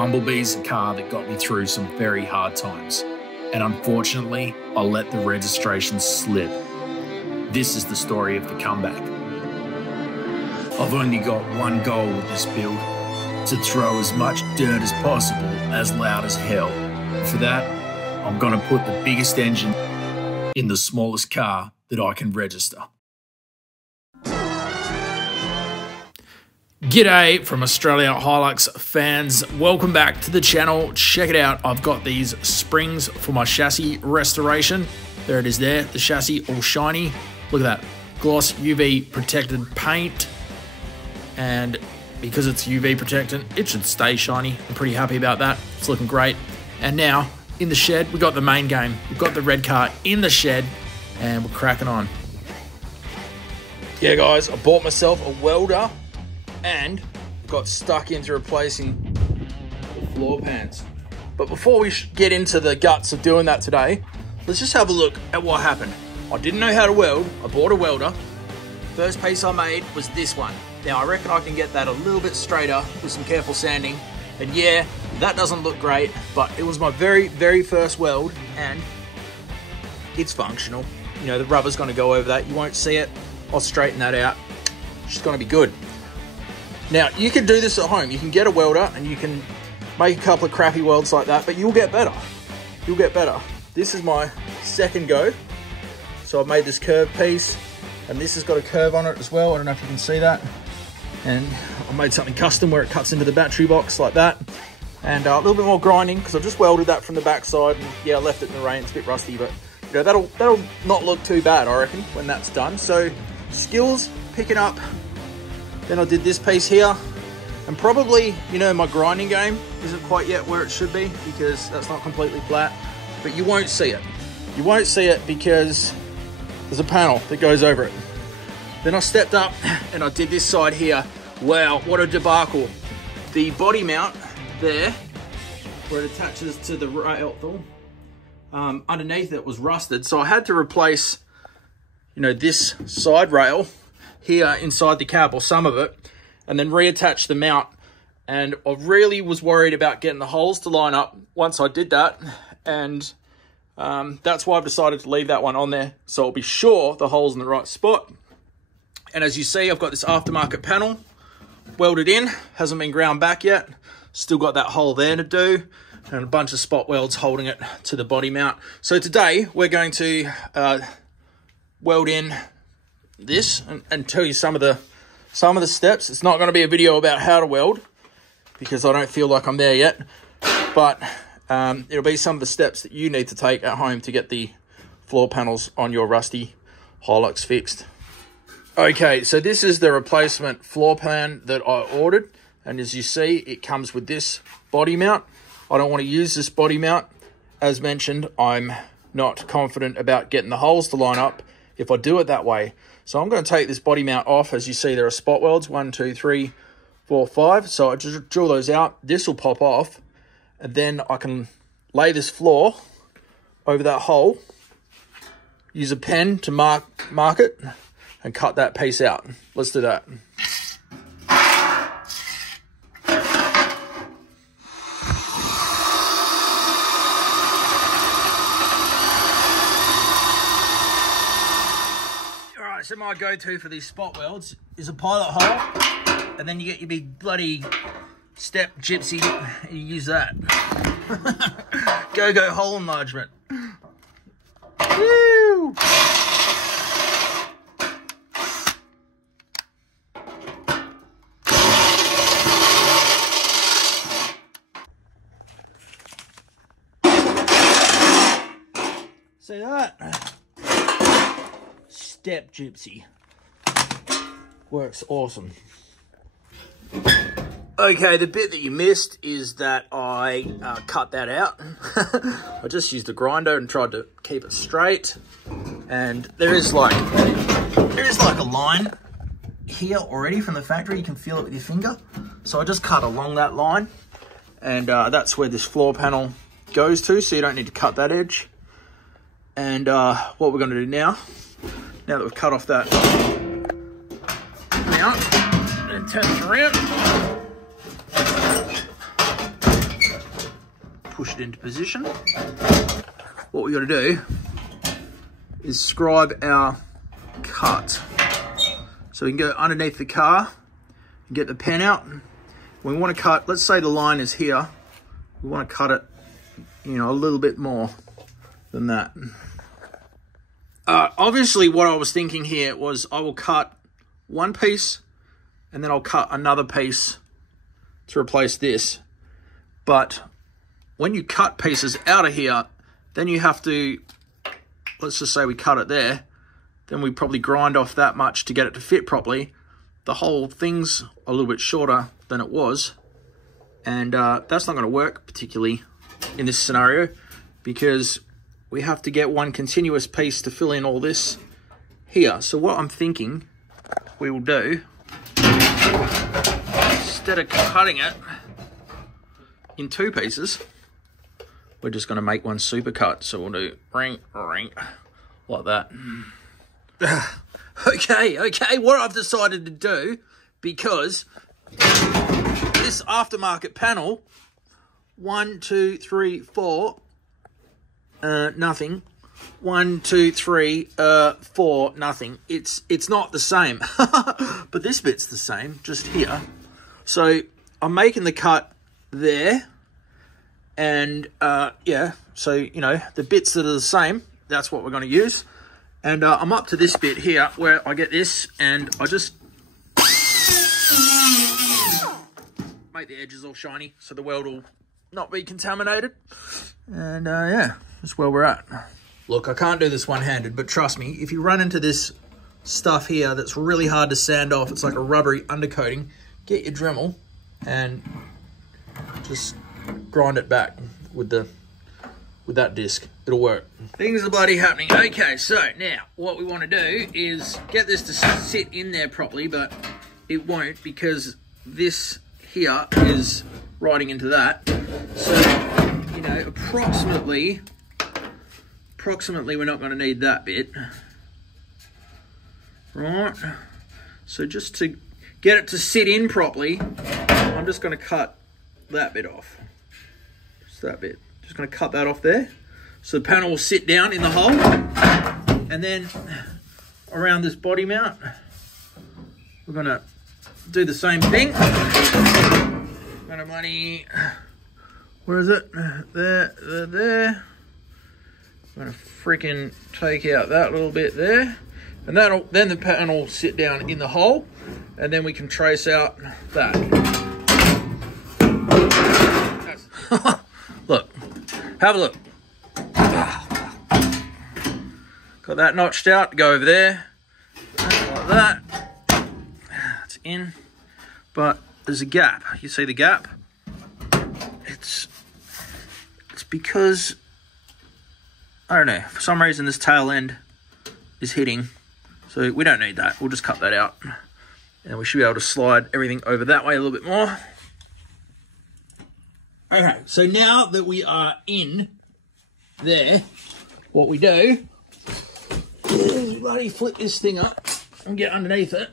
Bumblebee's a car that got me through some very hard times, and unfortunately, I let the registration slip. This is the story of the comeback. I've only got one goal with this build, to throw as much dirt as possible, as loud as hell. For that, I'm gonna put the biggest engine in the smallest car that I can register. G'day from Australia Hilux fans. Welcome back to the channel. Check it out. I've got these springs for my chassis restoration. There it is there. The chassis all shiny. Look at that. Gloss UV protected paint. And because it's UV protected, it should stay shiny. I'm pretty happy about that. It's looking great. And now, in the shed, we got the main game. We've got the red car in the shed, and we're cracking on. Yeah, guys, I bought myself a welder and got stuck into replacing the floor pans. But before we get into the guts of doing that today, let's just have a look at what happened. I didn't know how to weld. I bought a welder. First piece I made was this one. Now I reckon I can get that a little bit straighter with some careful sanding. And yeah, that doesn't look great, but it was my very first weld and it's functional. You know, the rubber's gonna go over that. You won't see it. I'll straighten that out. It's just gonna be good. Now, you can do this at home. You can get a welder and you can make a couple of crappy welds like that, but you'll get better. You'll get better. This is my second go. So I've made this curved piece and this has got a curve on it as well. I don't know if you can see that. And I made something custom where it cuts into the battery box like that. And a little bit more grinding because I've just welded that from the backside. And yeah, I left it in the rain. It's a bit rusty, but you know, that'll not look too bad, I reckon, when that's done. So skills picking up. Then I did this piece here, and probably, you know, my grinding game isn't quite yet where it should be because that's not completely flat, but you won't see it. You won't see it because there's a panel that goes over it. Then I stepped up and I did this side here. Wow, what a debacle. The body mount there, where it attaches to the rail, underneath it was rusted, so I had to replace, you know, this side rail here inside the cab, or some of it, and then reattach the mount. And I really was worried about getting the holes to line up once I did that, and that's why I've decided to leave that one on there, so I'll be sure the hole's in the right spot. And as you see, I've got this aftermarket panel welded in, hasn't been ground back yet, still got that hole there to do, and a bunch of spot welds holding it to the body mount. So today we're going to weld in this and tell you some of the steps. It's not going to be a video about how to weld because I don't feel like I'm there yet, but it'll be some of the steps that you need to take at home to get the floor panels on your rusty Hilux fixed. Okay, so this is the replacement floor pan that I ordered, and as you see, it comes with this body mount. I don't want to use this body mount. As mentioned, I'm not confident about getting the holes to line up if I do it that way. So I'm going to take this body mount off. As you see, there are spot welds, 1, 2, 3, 4, 5. So I just drill those out. This will pop off, and then I can lay this floor over that hole, use a pen to mark it, and cut that piece out. Let's do that. So my go-to for these spot welds is a pilot hole, and then you get your big bloody step gypsy and you use that. Go hole enlargement. Woo! See that? Step gypsy. Works awesome. Okay, the bit that you missed is that I cut that out. I just used a grinder and tried to keep it straight. And there is like a line here already from the factory. You can feel it with your finger. So I just cut along that line, and that's where this floor panel goes to, so you don't need to cut that edge. And what we're going to do now that we've cut off that mount, and turn it around. push it into position. What we got to do is scribe our cut. So we can go underneath the car and get the pen out. We want to cut, let's say the line is here. We want to cut it, you know, a little bit more than that. Obviously what I was thinking here was I will cut one piece and then I'll cut another piece to replace this. But when you cut pieces out of here, then you have to, let's just say we cut it there, then we probably grind off that much to get it to fit properly. The whole thing's a little bit shorter than it was. And that's not going to work particularly in this scenario, because we have to get one continuous piece to fill in all this here. So what I'm thinking we will do, instead of cutting it in two pieces, we're just going to make one super cut. So we'll do ring, ring, like that. Okay, what I've decided to do, because this aftermarket panel, 1, 2, 3, 4, nothing. 1, 2, 3, 4, nothing. It's not the same, but this bit's the same, just here. So I'm making the cut there, and yeah, so you know, the bits that are the same, that's what we're going to use. And I'm up to this bit here where I get this and I just make the edges all shiny so the weld will not be contaminated. And yeah, that's where we're at. Look, I can't do this one-handed, but trust me, if you run into this stuff here that's really hard to sand off, it's like a rubbery undercoating, get your Dremel and just grind it back with that disc. It'll work. Things are bloody happening. Okay, so now what we want to do is get this to sit in there properly, but it won't because this here is riding into that. So, you know, approximately we're not going to need that bit. Right. So just to get it to sit in properly, I'm just going to cut that bit off. Just that bit. Just going to cut that off there. So the panel will sit down in the hole. And then around this body mount, we're going to do the same thing. Got a money. Where is it? There. I'm going to freaking take out that little bit there. And then the panel will sit down in the hole. And then we can trace out that. Look. Have a look. Got that notched out. Go over there. Like that. It's in. But there's a gap. You see the gap? It's because, I don't know, for some reason this tail end is hitting. So we don't need that. We'll just cut that out. And we should be able to slide everything over that way a little bit more. Okay, so now that we are in there, what we do is bloody flip this thing up and get underneath it.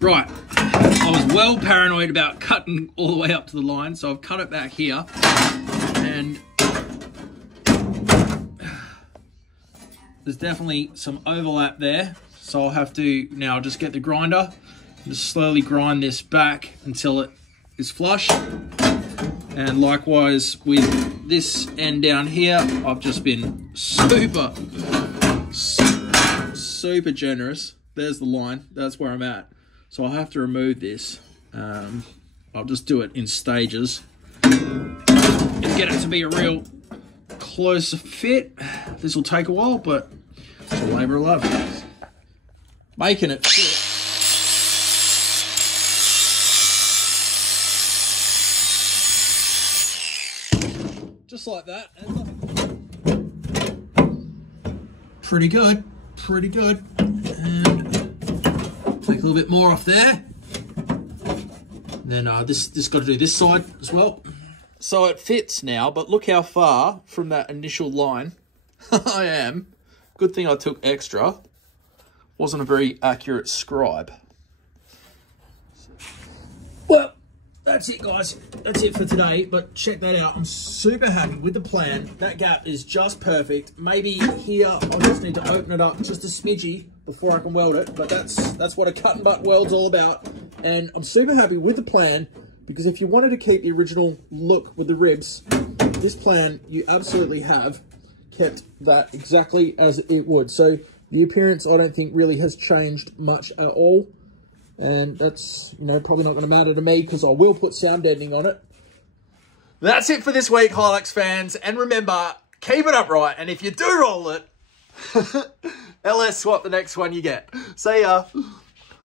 Right, I was well paranoid about cutting all the way up to the line, so I've cut it back here, and there's definitely some overlap there, so I'll have to now just get the grinder and just slowly grind this back until it is flush. And likewise with this end down here, I've just been super generous. There's the line, that's where I'm at. So I'll have to remove this. I'll just do it in stages and get it to be a real close fit. This will take a while, but it's a labour of love. Making it fit. Just like that. Pretty good, pretty good. And take a little bit more off there. And then this got to do this side as well. So it fits now, but look how far from that initial line I am Good thing I took extra. Wasn't a very accurate scribe. Well, that's it, guys. That's it for today. But check that out. I'm super happy with the plan. That gap is just perfect. Maybe here I'll just need to open it up just a smidgy before I can weld it. But that's what a cut and butt weld's all about. And I'm super happy with the plan, because if you wanted to keep the original look with the ribs, this plan, you absolutely have kept that exactly as it would. So the appearance, I don't think, really has changed much at all. And that's, you know, probably not going to matter to me, because I will put sound deadening on it. That's it for this week, Hilux fans. And remember, keep it upright. And if you do roll it, LS swap the next one you get. See ya.